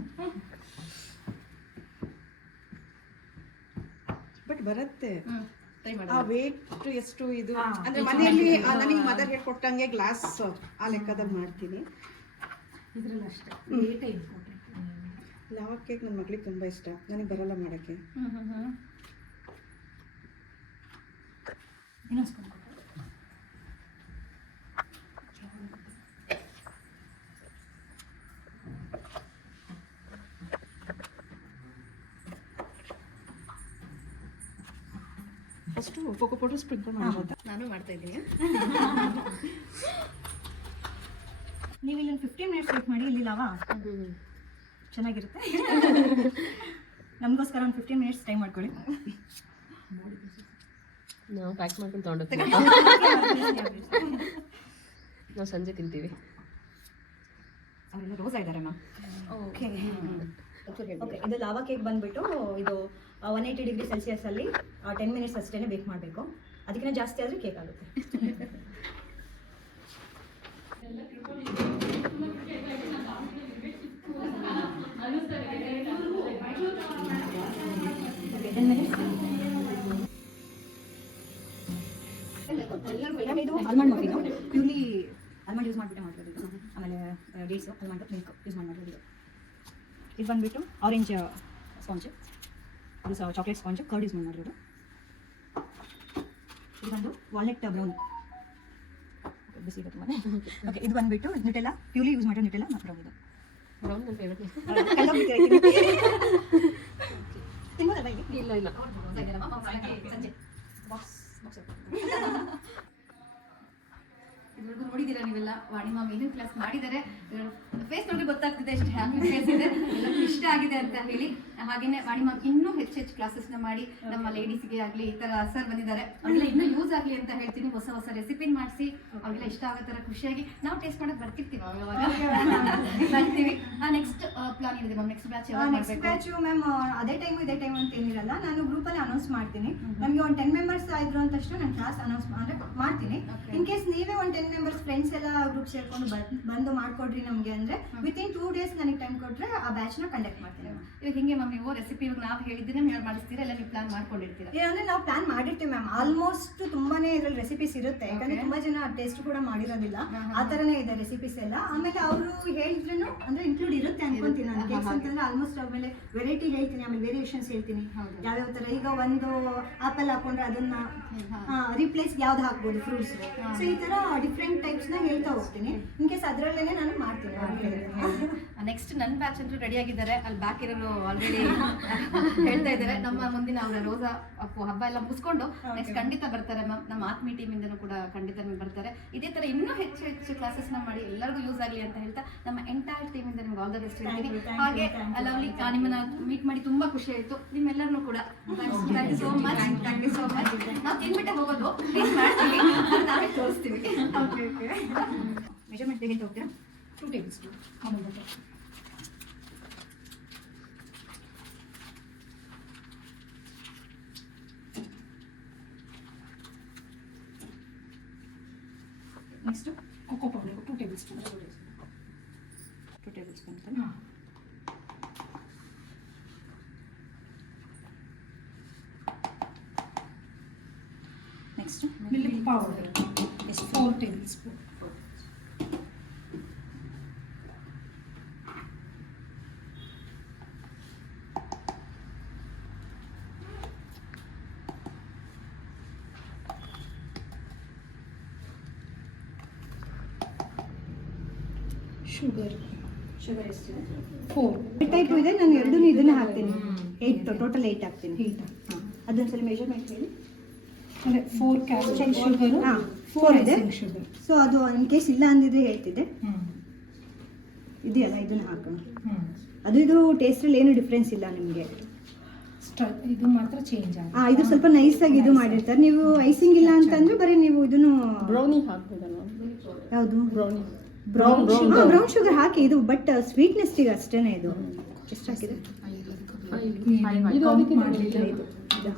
But ಬರುತ್ತೆ ಟ್ರೈ ಮಾಡಿ. ಆ ವೇಟ್ ಎಷ್ಟು ಇದು ಅಂದ್ರೆ ಮನೆಯಲ್ಲಿ ನನಗೆ ಮದರ್ ಹೇಳ್ಕೊಟ್ಟಂಗೆ ಗ್ಲಾಸ್ ಆ ಲೆಕ್ಕದಲ್ಲಿ ಮಾಡ್ತೀನಿ. ಇದ್ರಲ್ಲಿ ಅಷ್ಟೇ ರೇಟೇ ಇಂಪಾರ್ಟೆಂಟ್. ಲಾವಾ ಕೇಕ್ ನನ್ನ ಮಗಳಿಗೆ ತುಂಬ ಇಷ್ಟ, ನನಗೆ ಬರಲ್ಲ ಮಾಡೋಕ್ಕೆ. ಇನ್ನೊಂದು ಫಸ್ಟು ಕೋಕೋ ಪೌಡರ್ ಸ್ಪ್ರಿಂಕಲ್ ಮಾಡೋದು. ನಾನು ಮಾಡ್ತಾ ಇದ್ದೀನಿ. ನೀವು ಇಲ್ಲೊಂದು 15 ಮಿನಿಟ್ಸ್ ವೇಟ್ ಮಾಡಿ, ಇಲ್ಲಿ ಲಾವಾ ಚೆನ್ನಾಗಿರುತ್ತೆ. ನಮಗೋಸ್ಕರ ಒಂದು 15 ಮಿನಿಟ್ಸ್ ಟೈಮ್ ಮಾಡ್ಕೊಳ್ಳಿ. ನಾವು ಪ್ಯಾಕ್ ಮಾಡ್ಕೊಂಡು ತೊಗೊಂಡೋಗ್ತೀವಿ. ನಾವು ಸಂಜೆ ತಿಂತೀವಿ. ಅವರೆಲ್ಲ ರೋಸಾ ಇದ್ದಾರೆ ಮ್ಯಾಮ್. ಓಕೆ, ಓಕೆ, ಇದು ಲಾವಾ ಕೇಕ್ ಬಂದುಬಿಟ್ಟು ಇದು 180 ಡಿಗ್ರಿ ಸೆಲ್ಸಿಯಸಲ್ಲಿ 10 ಮಿನಿಟ್ಸ್ ಅಷ್ಟೇ ಬೇಕ್ ಮಾಡಬೇಕು. ಅದಕ್ಕಿಂತ ಜಾಸ್ತಿ ಆದರೆ ಕೇಕ್ ಆಗುತ್ತೆ. ಇದು ಆಲ್ಮಂಡ್ ಮಫಿನು, ಪ್ಯೂರ್ಲಿ ಆಲ್ಮಂಡ್ ಯೂಸ್ ಮಾಡಿಬಿಟ್ಟು ಮಾಡ್ಬೋದು. ಆಮೇಲೆ ಡೇಟ್ಸು, ಆಲ್ಮಂಡ್, ಮಿಲ್ಕ್ ಯೂಸ್ ಮಾಡ್ಬೋದು. ಇದು ಬಂದುಬಿಟ್ಟು ಆರೆಂಜ್ ಸ್ಪಾಂಜ್, ಇದು ಚಾಕ್ಲೇಟ್ ಸ್ಪಾಂಜ್, ಕರ್ಡ್ ಯೂಸ್ ಮಾಡಿರೋದು. ಇದು ಬಂದು ವಾಲ್ನಟ್ ಬ್ರೌನ್, ಬಿಸಿ ಇದೆ ತುಂಬಾ. ಓಕೆ, ಇದು ಬಂದುಬಿಟ್ಟು ನಿಟೆಲ್ಲ, ಪ್ಯೂರ್ಲಿ ಯೂಸ್ ಮಾಡಿರೋ ನಿಟೆಲ್ಲ ಬ್ರೌನ್. ಬ್ರೌನ್ ನನ್ನ ಫೇವ್ರೆಟ್. ತಿನ್ಬೋದಲ್ಲ ಇಲ್ಲಿ? ಇಲ್ಲ ಇಲ್ಲ, ಸಂಜೆ ಇದುವರೆಗೂ ನೋಡಿದ್ದೀರಾ ನೀವೆಲ್ಲ, ವಾಣಿ ಮ್ಯಾಮ್ ಏನೇನು ಕ್ಲಾಸ್ ಮಾಡಿದ್ದಾರೆ. ಫೇಸ್ ನೋಡಿ ಗೊತ್ತಾಗ್ತಿದೆ ಎಷ್ಟು ಹ್ಯಾಪಿ ಫೇಸ್ ಇದೆ, ಎಲ್ಲರಿಗೂ ಇಷ್ಟ ಆಗಿದೆ ಅಂತ ಹೇಳಿ. ಹಾಗೇನೆ ವಾಣಿ ಮ್ಯಾಮ್ ಇನ್ನೂ ಹೆಚ್ಚೆಚ್ಚು ಕ್ಲಾಸಸ್ನ ಮಾಡಿ ನಮ್ಮ ಲೇಡೀಸ್ಗೆ ಆಗಲಿ, ಈ ಥರ ಸರ್ ಬಂದಿದ್ದಾರೆ, ಅವೆಲ್ಲ ಇನ್ನೂ ಯೂಸ್ ಆಗಲಿ ಅಂತ ಹೇಳ್ತೀನಿ. ಹೊಸ ಹೊಸ ರೆಸಿಪಿನ ಮಾಡಿಸಿ ಅವೆಲ್ಲ ಇಷ್ಟ ಆಗೋ ಥರ ಖುಷಿಯಾಗಿ ನಾವು ಟೇಸ್ಟ್ ಮಾಡೋಕೆ ಬರ್ತಿರ್ತೀವಿ, ಬರ್ತೀವಿ. ನೆಕ್ಸ್ಟ್ ಪ್ಲಾನ್ ಏನಿದೆ ma'am? Next batch next batch ma'am ಅದೇ ಟೈಮು ಇದೇ ಟೈಮ್ ಅಂತ ಏನಿರಲ್ಲ, ನಾನು ಗ್ರೂಪಲ್ಲಿ ಅನೌನ್ಸ್ ಮಾಡ್ತೀನಿ. ನಮಗೆ ಒಂದು 10 ಮೆಂಬರ್ಸ್ ಆಯಿದ್ರು ಅಂತ ತಕ್ಷಣ ನಾನು ಕ್ಲಾಸ್ ಅನೌನ್ಸ್ ಮಾಡ್ತೀನಿ. ಇನ್ ಕೇಸ್ ನೀವೇ ಒಂದು 10 ಮೆಂಬರ್ಸ್ ಫ್ರೆಂಡ್ಸ್ ಎಲ್ಲ ಗ್ರೂಪ್ ಸೇರ್ಕೊಂಡು ಬಂದು ಮಾಡ್ಕೊಡ್ರಿ ನಮಗೆ ಅಂದರೆ ವಿತಿನ್ 2 ಡೇಸ್ ನನಗೆ ಟೈಮ್ ಕೊಟ್ಟರೆ ಆ ಬ್ಯಾಚ್ನ ಕಂಡಕ್ಟ್ ಮಾಡ್ತೀನಿ. ಇವಾಗ ಹಿಂಗೆ ಮ್ಯಾಮ್ ನೀವು ರೆಸಿಪಿ ನಾವು ಹೇಳಿದ್ರೆ ನೀವು ಮಾಡಿಸ್ತೀರಾ, ಎಲ್ಲ ನೀವು ಪ್ಲಾನ್ ಮಾಡ್ಕೊಂಡಿರ್ತೀರಾ? ಏನಂದ್ರೆ ನಾವು ಪ್ಲಾನ್ ಮಾಡಿರ್ತೀವಿ ಮ್ಯಾಮ್. ಆಲ್ಮೋಸ್ಟ್ ತುಂಬಾನೇ ಇದ್ರಲ್ಲಿ ರೆಸಿಪೀಸ್ ಇರುತ್ತೆ, ಯಾಕಂದ್ರೆ ತುಂಬಾ ಜನ ಟೇಸ್ಟ್ ಕೂಡ ಮಾಡಿರೋದಿಲ್ಲ. ಆ ಥರನೇ ಇದೆ ರೆಸಿಪೀಸ್ ಎಲ್ಲ. ಆಮೇಲೆ ಅವರು ಹೇಳಿದ್ರು ಅಂದ್ರೆ ಇನ್ಕ್ಲೂಡ್ ಇರುತ್ತೆ ಅನ್ಕೊಂತೀನಿ ನಾನು. ಕೇಕ್ಸ್ ಅಂತಂದ್ರೆ ಆಲ್ಮೋಸ್ಟ್ ಆಮೇಲೆ ವೆರೈಟಿ ಹೇಳ್ತೀನಿ, ಆಮೇಲೆ ವೇರಿಯೇಷನ್ಸ್ ಹೇಳ್ತೀನಿ ಯಾವ್ಯಾವ ಥರ. ಈಗ ಒಂದು ಆಪಲ್ ಹಾಕೊಂಡ್ರೆ ಅದನ್ನ ರಿಪ್ಲೇಸ್ ಯಾವ್ದು ಹಾಕ್ಬೋದು, ಫ್ರೂಟ್ಸ್. ಸೊ ಈ ಥರ ಡಿಫ್ರೆಂಟ್ ಟೈಪ್ಸ್ನ ಹೇಳ್ತಾ ಹೋಗ್ತೀನಿ. ಇನ್ ಕೇಸ್ ಅದರಲ್ಲೇ ನಾನು ಮಾಡ್ತೀನಿ. ನೆಕ್ಸ್ಟ್ ನನ್ನ ಬ್ಯಾಚ್ ಅಂತೂ ರೆಡಿ ಆಗಿದ್ದಾರೆ, ಅಲ್ಲಿ ಬ್ಯಾಕ್ ಇರೋರು ಆಲ್ರೆಡಿ ಹೇಳ್ತಾ ಇದ್ದಾರೆ. ನಮ್ಮ ಮುಂದಿನ ಅವರ ರೋಸಾ ಹಬ್ಬ ಎಲ್ಲ ಮುಗಿಸ್ಕೊಂಡು ನೆಕ್ಸ್ಟ್ ಖಂಡಿತ ಬರ್ತಾರೆ ಮ್ಯಾಮ್. ನಮ್ಮ ಆತ್ಮೀಯ ಟೀಮಿಂದನೂ ಕೂಡ ಖಂಡಿತ ಬರ್ತಾರೆ. ಇದೇ ಥರ ಇನ್ನೂ ಹೆಚ್ಚು ಹೆಚ್ಚು ಕ್ಲಾಸಸ್ನ ಮಾಡಿ ಎಲ್ಲರಿಗೂ ಯೂಸ್ ಆಗಲಿ ಅಂತ ಹೇಳ್ತಾ ನಮ್ಮ ಎಂಟೈರ್ ಟೀಮಿಂದ ನಿಮ್ಗೆ ಆಲ್ ದ ಬೆಸ್ಟ್ ಹೇಳ್ತೀನಿ. ಹಾಗೆ ಲವ್ಲಿ ನಿಮ್ಮನ್ನ ಮೀಟ್ ಮಾಡಿ ತುಂಬ ಖುಷಿ ಆಯಿತು. ನಿಮ್ಮೆಲ್ಲರನ್ನೂ ಕೂಡ thank you so much. Thank you so much. ನಾವು ತಿನ್ಬಿಟ್ಟೆ ಹೋಗೋದು, ಟೇಸ್ಟ್ ಮಾಡ್ತೀವಿ, ನಾವೇ ತೋರಿಸ್ತೀವಿ. ಓಕೆ ಓಕೆ, ಮೆಜರ್ಮೆಂಟ್ ಹೇಗೆ ಹೋಗ್ತೀರಾ? 2 table spoon Amul butter. Next cocoa powder 2 table spoon. 2 table spoon. Next milk powder 4 table spoon. Sugar sugar ಎಷ್ಟಿದೆ? 4 ಟೈಪ್ ಇದೆ, ನಾನು ಎರಡೂ ಇದನ್ನೇ ಹಾಕ್ತೀನಿ. 8 ಟೋಟಲ್ 8 ಹಾಕ್ತೀನಿ. ಹಾಂ, ಅದೊಂದ್ಸಲ ಮೆಜರ್ಮೆಂಟ್ ಹೇಳಿ. ಅಂದರೆ 4 ಕ್ಯಾಪ್ಚರ್ ಶುಗರು, ಹಾಂ 4 4 ಇದೆ. Icing sugar. ಸೊ ಅದು ಇನ್ ಕೇಸ್ ಇಲ್ಲ ಅಂದಿದ್ರೆ ಹೇಳ್ತಿದ್ದೆ. ಹ್ಞೂ ಇದೆಯಲ್ಲ, ಇದನ್ನ ಹಾಕೋಣ. ಹ್ಞೂ ಅದು ಇದು ಟೇಸ್ಟಲ್ಲಿ ಏನು ಡಿಫ್ರೆನ್ಸ್ ಇಲ್ಲ ನಿಮಗೆ. ಇದು ಮಾತ್ರ ಚೇಂಜ್ ಆಗುತ್ತೆ. ಇದು ಸ್ವಲ್ಪ ನೈಸಾಗಿ ಇದು ಮಾಡಿರ್ತಾರೆ. ನೀವು ಐಸಿಂಗ್ ಇಲ್ಲ ಅಂತಂದ್ರೆ ಬರೀ ನೀವು ಇದನ್ನು ಬ್ರೌನಿ ಹಾಕ್ಬೋದಲ್ವಾ? ಯಾವುದು ಬ್ರೌನಿ ಬ್ರೌನ್ ಶುಗರ್ ಹಾಕಿ ಇದು, ಬಟ್ ಸ್ವೀಟ್ನೆಸ್ಸಿಗೆ ಅಷ್ಟೇನೆ. ಇದು ಎಷ್ಟು ಹಾಕಿದೆ? ಇದು ಅದಕ್ಕೆ ಮಾಡಲಿಲ್ಲ. ಇದು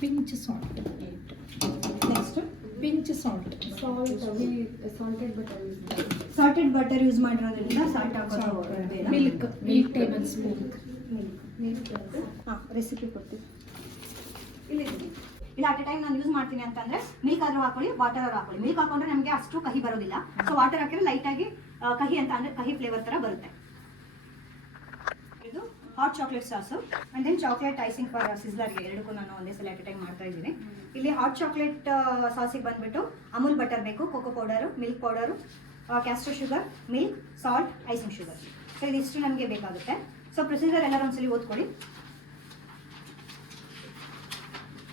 pinch salt. Next pinch salt. Salted butter use ಮಾಡಿರೋದ್ರಿಂದ ಸಾಲ್ಟ್ ಹಾಕೋದು ಬೇಡ. Milk 8 table spoon. ಹಾಂ, ರೆಸಿಪಿ ಕೊಡ್ತೀವಿ. ಇಲ್ಲ ಅಟ್ ಎ ಟೈಮ್ ನಾನು ಯೂಸ್ ಮಾಡ್ತೀನಿ ಅಂತಂದ್ರೆ ಮಿಲ್ಕ್ ಆದ್ರೂ ಹಾಕೊಳ್ಳಿ, ವಾಟರ್ ಆದ್ರೂ ಹಾಕೊಳ್ಳಿ. ಮಿಲ್ಕ್ ಹಾಕೊಂಡ್ರೆ ನಮಗೆ ಅಷ್ಟು ಕಹಿ ಬರೋದಿಲ್ಲ. ಸೊ ವಾಟರ್ ಹಾಕಿದ್ರೆ ಲೈಟಾಗಿ ಕಹಿ ಅಂತ ಅಂದ್ರೆ ಕಹಿ ಫ್ಲೇವರ್ ಥರ ಬರುತ್ತೆ. ಇದು hot chocolate sauce and then chocolate icing for ಸಿಸ್ಲರ್ಗೆ, ಎರಡಕ್ಕೂ ನಾನು ಒಂದೇ ಸಲ ಅಟ್ ಎ ಟೈಮ್ ಮಾಡ್ತಾ ಇದ್ದೀನಿ. ಇಲ್ಲಿ ಹಾಟ್ ಚಾಕ್ಲೇಟ್ ಸಾಸಿಗೆ ಬಂದುಬಿಟ್ಟು ಅಮೂಲ್ ಬಟರ್ ಬೇಕು, cocoa powder, milk powder, castor sugar, milk, salt, icing sugar. So ಇದಿಷ್ಟು ನಮಗೆ ಬೇಕಾಗುತ್ತೆ. ಸೊ ಪ್ರೊಸೀಜರ್ ಎಲ್ಲರೂ ಒಂದ್ಸಲಿ ಓದ್ಕೊಳ್ಳಿ.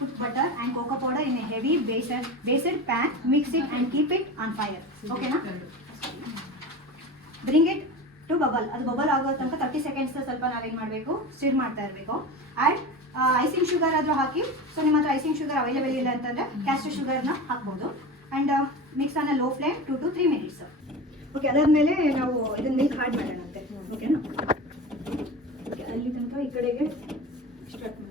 Put butter and cocoa powder in a heavy based pan, mix it and keep it on fire. Okay na? Bring it to bubble. ಅದು bubble ಆಗೋ ತನಕ 30 seconds ಸ್ವಲ್ಪ ನಾವೇನು ಮಾಡಬೇಕು, ಸ್ಟಿರ್ ಮಾಡ್ತಾ ಇರಬೇಕು. ಆ್ಯಂಡ್ ಐಸಿಂಗ್ ಶುಗರ್ ಆದರೂ ಹಾಕಿ. ಸೊ ನಿಮ್ಮ ಹತ್ರ ಐಸಿಂಗ್ ಶುಗರ್ ಅವೈಲೇಬಲ್ ಇಲ್ಲ ಅಂತಂದರೆ ಕ್ಯಾಸ್ಟರ್ ಶುಗರ್ನ ಹಾಕ್ಬೋದು. And mix on a low flame 2 to 3 minutes. Okay, ಅದಾದಮೇಲೆ ನಾವು ಇದನ್ನ ಮಿಲ್ಕ್ ಹಾಡ್ ಮಾಡೋಣಂತೆ. ಓಕೆನಾ? ಓಕೆ, ಅಲ್ಲಿ ತನಕ ಈ ಕಡೆಗೆ ಸ್ಟಾರ್ಟ್ ಮಾಡೋಣ.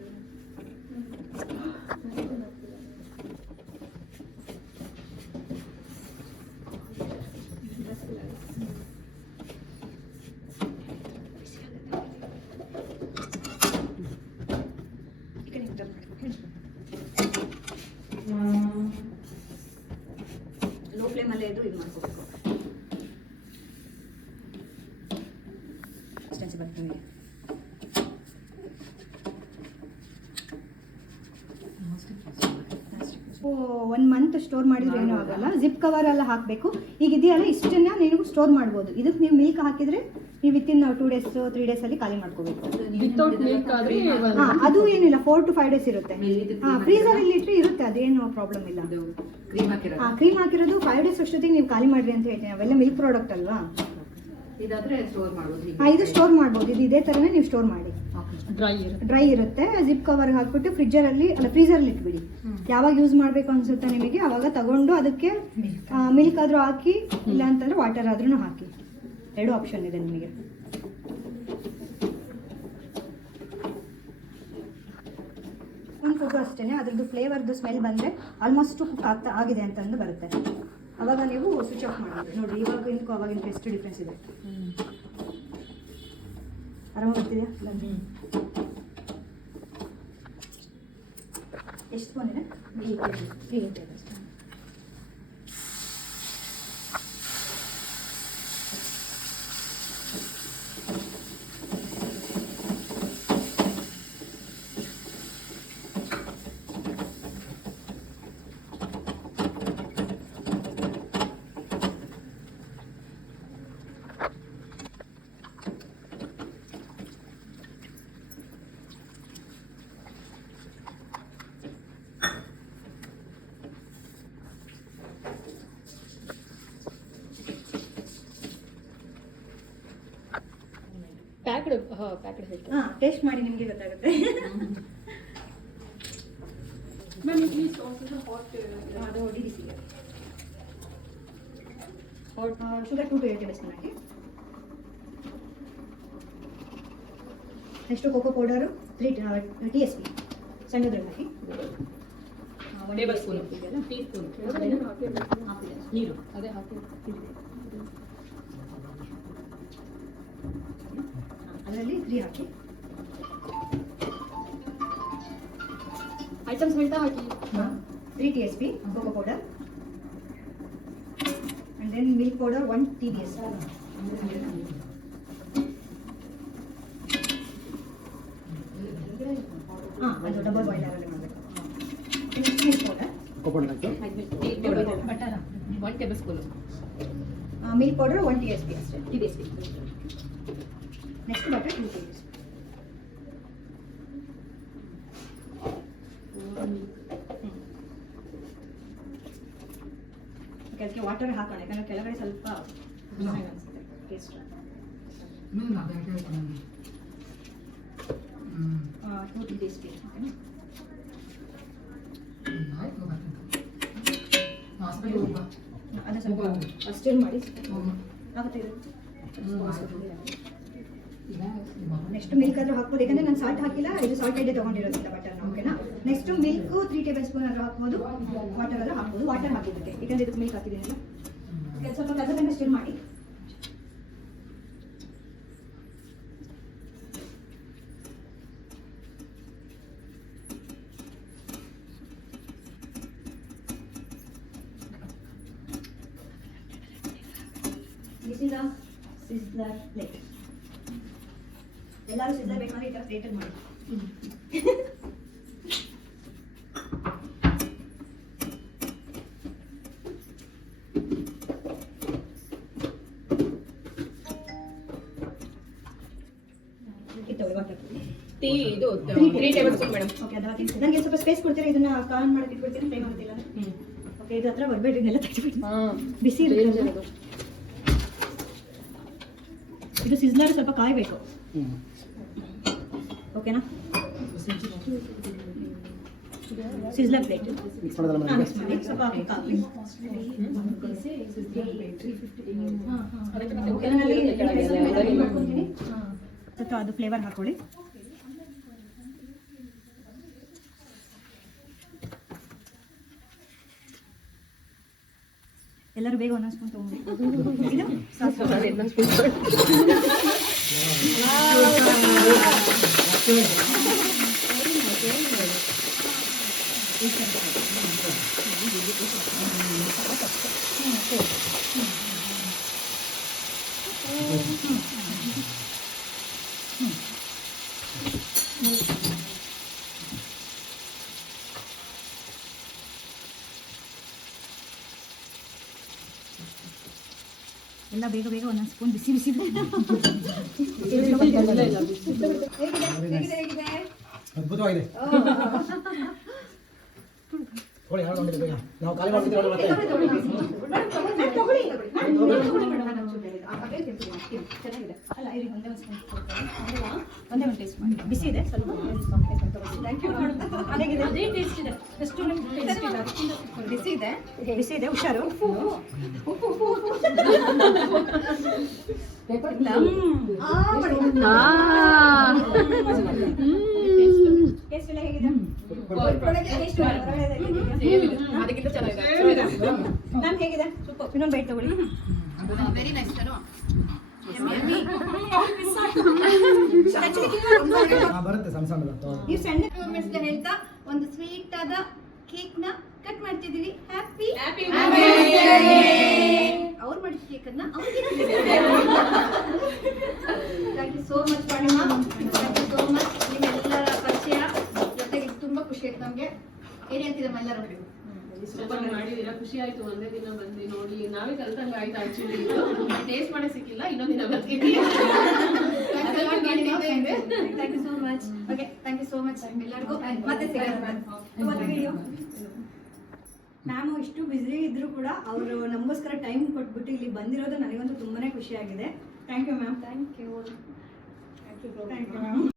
ಲೋ ಫ್ಲೇಮಲ್ಲೇ ಇದು ಮಾಡ್ಕೋಬೇಕು. ಬರ್ತೀನಿ. 1 ಮಂತ್ ಸ್ಟೋರ್ ಮಾಡಿದ್ರೆ ಏನೂ ಆಗಲ್ಲ. ಜಿಪ್ ಕವರ್ ಎಲ್ಲ ಹಾಕಬೇಕು. ಈಗ ಇದೆಯಲ್ಲ, ಇಷ್ಟನ್ನ ನೀವು ಸ್ಟೋರ್ ಮಾಡ್ಬೋದು. ಇದಕ್ಕೆ ನೀವು ಮಿಲ್ಕ್ ಹಾಕಿದ್ರೆ ನೀವು ವಿತಿನ್ 2 days 3 days ಅಲ್ಲಿ ಖಾಲಿ ಮಾಡ್ಕೋಬೇಕು. ವಿತೌಟ್ ಮಿಲ್ಕ್ ಆದ್ರೆ ಅದು ಏನಿಲ್ಲ, 4 to 5 days ಇರುತ್ತೆ. ಫ್ರೀಸರ್ ಅಲ್ಲಿ ಇಟ್ಟರೆ ಇರುತ್ತೆ, ಅದೇನು ಪ್ರಾಬ್ಲಮ್ ಇಲ್ಲ. ಕ್ರೀಮ್ ಹಾಕಿರೋದು 5 days ಅಷ್ಟೊತ್ತಿಗೆ ನೀವು ಖಾಲಿ ಮಾಡ್ರಿ ಅಂತ ಹೇಳ್ತೀನಿ. ಅವೆಲ್ಲ ಮಿಲ್ಕ್ ಪ್ರಾಡಕ್ಟ್ ಅಲ್ವಾ. ಇದು ಸ್ಟೋರ್ ಮಾಡ್ಬೋದು. ಇದು ಇದೇ ಥರನೇ ನೀವು ಸ್ಟೋರ್ ಮಾಡಿ. ಡ್ರೈ ಇರುತ್ತೆ. ಜಿಪ್ ಕವರ್ ಹಾಕ್ಬಿಟ್ಟು ಫ್ರಿಜ್ಜರಲ್ಲಿ ಅಲ್ಲ ಫ್ರೀಸರಲ್ಲಿ ಇಟ್ಬಿಡಿ. ಯಾವಾಗ ಯೂಸ್ ಮಾಡಬೇಕು ಅನ್ಸುತ್ತೆ ನಿಮಗೆ ಅವಾಗ ತಗೊಂಡು ಅದಕ್ಕೆ ಮಿಲ್ಕ್ ಆದರೂ ಹಾಕಿ, ಇಲ್ಲ ಅಂತಂದ್ರೆ ವಾಟರ್ ಆದ್ರೂ ಹಾಕಿ. 2 ಆಪ್ಷನ್ ಇದೆ ನಿಮಗೆ. ಒಂದು ಫುಡ್ ಅಷ್ಟೇ, ಅದ್ರದ್ದು ಫ್ಲೇವರ್ದು ಸ್ಮೆಲ್ ಬಂದರೆ ಆಲ್ಮೋಸ್ಟ್ ಕುಕ್ ಆಗಿದೆ ಅಂತಂದು ಬರುತ್ತೆ. ಅವಾಗ ನೀವು ಸ್ವಿಚ್ ಆಫ್ ಮಾಡಿ ನೋಡಿ. ಇವಾಗ ಇನ್ನೂ ಅವಾಗಿನ ಎಷ್ಟು ಡಿಫ್ರೆನ್ಸ್ ಇದೆ. ಆರಾಮಾಗಿ ಬರ್ತಿದೆಯಾ? ಎಷ್ಟು ಸ್ಪೂನ್ ಇದೆ? 8 ಟೇಬಲ್ ಸ್ಪೂನ್. ಪ್ಯಾಕೆಡ್ ಹೇಳ್ತೀನಿ. ಹಾಂ, ಟೇಸ್ಟ್ ಮಾಡಿ ನಿಮಗೆ ಗೊತ್ತಾಗುತ್ತೆ. ಅದು DDCಗೆ ಶುಗರ್ 2 to 8 ಟೇಬಲ್ ಸ್ಪೂನ್ ಹಾಕಿ. ನೆಕ್ಸ್ಟು ಕೋಕೋ ಪೌಡರು 3 TSP ಸಣ್ಣದ್ರಲ್ಲಿ ಹಾಕಿ. 1 ಟೇಬಲ್ ಸ್ಪೂನ್ ಇದೆಯಲ್ಲ, ಟೀ ಸ್ಪೂನ್ ನೀರು ಅದೇ ಹಾಕಿ. ಅದರಲ್ಲಿ 3 ಹಾಕಿ. ಐಟಮ್ಸ್ ಹೇಳ್ತಾ ಹಾಕಿ. 3 TSP cocoa powder and then milk powder 1 TBS. ಅದು ಡಬಲ್ ಬಾಯ್ಲರ್ ಅಲ್ಲಿ ಮಾಡಬೇಕು. ಮಿಲ್ಕ್ ಪೌಡರ್ ಕೋಕೋನಟ್ ಆಯ್ತು. Butter 1 table spoon. Milk powder 1 TSP ಅಷ್ಟೇ. TSP. Next butter 2 TSP. ಅದಕ್ಕೆ ವಾಟರ್ ಹಾಕೋಣ, ಯಾಕಂದ್ರೆ ಕೆಳಗಡೆ ಸ್ವಲ್ಪ ಅನಿಸುತ್ತೆ ಟೇಸ್ಟ್. 2 TSP ಓಕೆನಾ? ಅದು ಸ್ವಲ್ಪ ಸ್ಟಿರ್ ಮಾಡಿ ಆಗುತ್ತೆ ಇದು. ನೆಕ್ಸ್ಟ್ ಮಿಲ್ಕ್ ಆದ್ರೂ ಹಾಕ್ಬೋದು, ಯಾಕಂದ್ರೆ ನಾನು ಸಾಲ್ಟ್ ಹಾಕಿಲ್ಲ, ಇದು ಸಾಲ್ಟೆಡ್ ತಗೊಂಡಿರೋದ್ರಿಂದ ಬಟರ್ನ. ಓಕೆನಾ? ನೆಕ್ಸ್ಟ್ ಮಿಲ್ಕ್ 3 ಟೇಬಲ್ ಸ್ಪೂನ್ ಆದ್ರೂ ಹಾಕ್ಬೋದು, ವಾಟರ್ ಆದ್ರೂ ಹಾಕ್ಬೋದು. ವಾಟರ್ ಹಾಕಿದ್ದಕ್ಕೆ ಯಾಕಂದ್ರೆ ಇದಕ್ಕೆ ಮಿಲ್ಕ್ ಹಾಕಿದ್ದೀನಲ್ಲ. ಸ್ವಲ್ಪ ಕಲಸನ್ನು ಸ್ಟಿರ್ ಮಾಡಿ. This is a sizzler plate. ಎಲ್ಲರೂ ಸಿzzler ಬೇಕಂದ್ರೆ ಈ ಥರ ಪ್ಲೇಟಲ್ಲಿ ಮಾಡಿ. ಟೀ ಇದು 3 ಟೇಬಲ್ ಸ್ಪೂನ್ ಮೇಡಮ್. ಓಕೆ, ಅದು ಹಾಕಿ ನನಗೆ ಸ್ವಲ್ಪ ಸ್ಪೇಸ್ ಕೊಡ್ತೀರಾ? ಇದನ್ನ ಕಾನ್ ಮಾಡಕ್ಕೆ ಇಟ್ಬಿಡ್ತೀನಿ, ಫ್ರೈ ಮಾಡ್ತಿಲ್ಲ. ಓಕೆ, ಇದು ಹತ್ರ ಬರಬೇಡಿ, ಇದನ್ನೆಲ್ಲ ತೆಗೆದುಬಿಡಿ. ಬಿಸಿ ಇರುತ್ತೆ. ಇದು ಸಿzzler ಸ್ವಲ್ಪ ಕಾಯಬೇಕು. ಓಕೆನಾ? ಸಿzzler ಪ್ಲೇಟ್ ಮಿಕ್ಸ್ ಮಾಡೋದಲ್ಲ ಮೇಡಮ್. ಮಿಕ್ಸ್ ಮಾಡಿ ಸ್ವಲ್ಪ ಹಾಕಿ ಕಾಫಿ. ಸ್ವಲ್ಪ ಅದು ಫ್ಲೇವರ್ ಹಾಕೊಳ್ಳಿ. ಎಲ್ಲರೂ ಬೇಗ ಒಂದೊಂದು ಸ್ಪೂನ್ ತಗೊಂಡು. ಇದು ಎಲ್ಲ ಬೇಗ ಬೇಗ ಒಂದೊಂದು ಸ್ಪೂನ್ ಬಿಸಿ ಬಿಸಿ. ಅದ್ಭುತವಾಗಿದೆ. ನೋಡಿ ಯಾರು ನೋಡಿದ್ರೆ ಬೇಗ ನಾವು ಖಾಲಿ ಮಾಡ್ತಿದ್ದೀವಿ ಮತ್ತೆ. ಚೆನ್ನಾಗಿದೆ ಅಲ್ಲ, ಇರಿ ಒಂದೇ ಒಂದು ಸ್ಪೂನ್ ಒಂದೇ ಒಂದು ಟೇಸ್ಟ್ ಮಾಡಿ. ಬಿಸಿ ಇದೆ ಸ್ವಲ್ಪ. Thank you. ಅದೇ ಟೇಸ್ಟ್ ಇದೆ. ರೆಸ್ಟೋರೆಂಟ್ ಟೇಸ್ಟ್ ಇದೆ. ಬಿಸಿ ಇದೆ, ಬಿಸಿ ಇದೆ, ಹುಷಾರು. ಟೇಸ್ಟ್ ಎಲ್ಲ ಹೇಗಿದೆ? ಅದಕ್ಕಿಂತ ಚೆನ್ನಾಗಿದೆ. ಮ್ಯಾಮ್ ಹೇಗಿದೆ? ಸೂಪರ್. ಇನ್ನೊಂದು ಬೈಟ್ ತಗೊಳ್ಳಿ. Very nice. ಬರುತ್ತೆ ಸಣ್ಣ ಸಣ್ಣದು. ಈ ಸಣ್ಣ ಮೂಮೆಂಟ್ಸ್ ಹೇಳ್ತಾ ಒಂದು ಸ್ವೀಟ್ ಆದ ಕೇಕ್ ನ ಕಟ್ ಮಾಡ್ತಿದೀವಿ. ಹ್ಯಾಪಿ ಅವ್ರು ಮಾಡಿದ ಕೇಕ್ ಅನ್ನ ಅವ್ರಿಗೆ ಥ್ಯಾಂಕ್ ಯು ಸೋ ಮಚ್ ಪಾಣಿಮಾ. Thank you so much. ನಿಮ್ಮೆಲ್ಲರ ಪರಿಚಯ ಜೊತೆಗೆ ತುಂಬಾ ಖುಷಿ ಆಯ್ತು ನಮ್ಗೆ. ಏನ್ ಹೇಳ್ತೀರಮ್ಮ ಎಲ್ಲರೂ? ಮಾಡಿದೀರಾ, ಖುಷಿ ಆಯ್ತು. ಒಂದೇ ದಿನ ಬಂದು ನೋಡಿ ನಾವೇ ಕಲ್ತಂಗ ಆಯ್ತು. ಆಕ್ಚುಲಿ ಟೇಸ್ಟ್ ಮಾಡೇ ಸಿಕ್ಕಿಲ್ಲ, ಇನ್ನೊಂದ್ ದಿನ ಬರ್ತೀವಿ. Thank you so much. Okay, thank you so much ಎಲ್ಲರಿಗೂ. ಮತ್ತೆ ಸಿಗೋಣ. ಮ್ಯಾಮ್ ಇಷ್ಟು ಬ್ಯುಸಿ ಇದ್ರು ಕೂಡ ಅವರು ನಮಗೋಸ್ಕರ ಟೈಮ್ ಕೊಟ್ಬಿಟ್ಟು ಇಲ್ಲಿ ಬಂದಿರೋದು ನನಗಂತೂ ತುಂಬಾನೇ ಖುಷಿ ಆಗಿದೆ. Thank you ma'am. Thank you ma'am.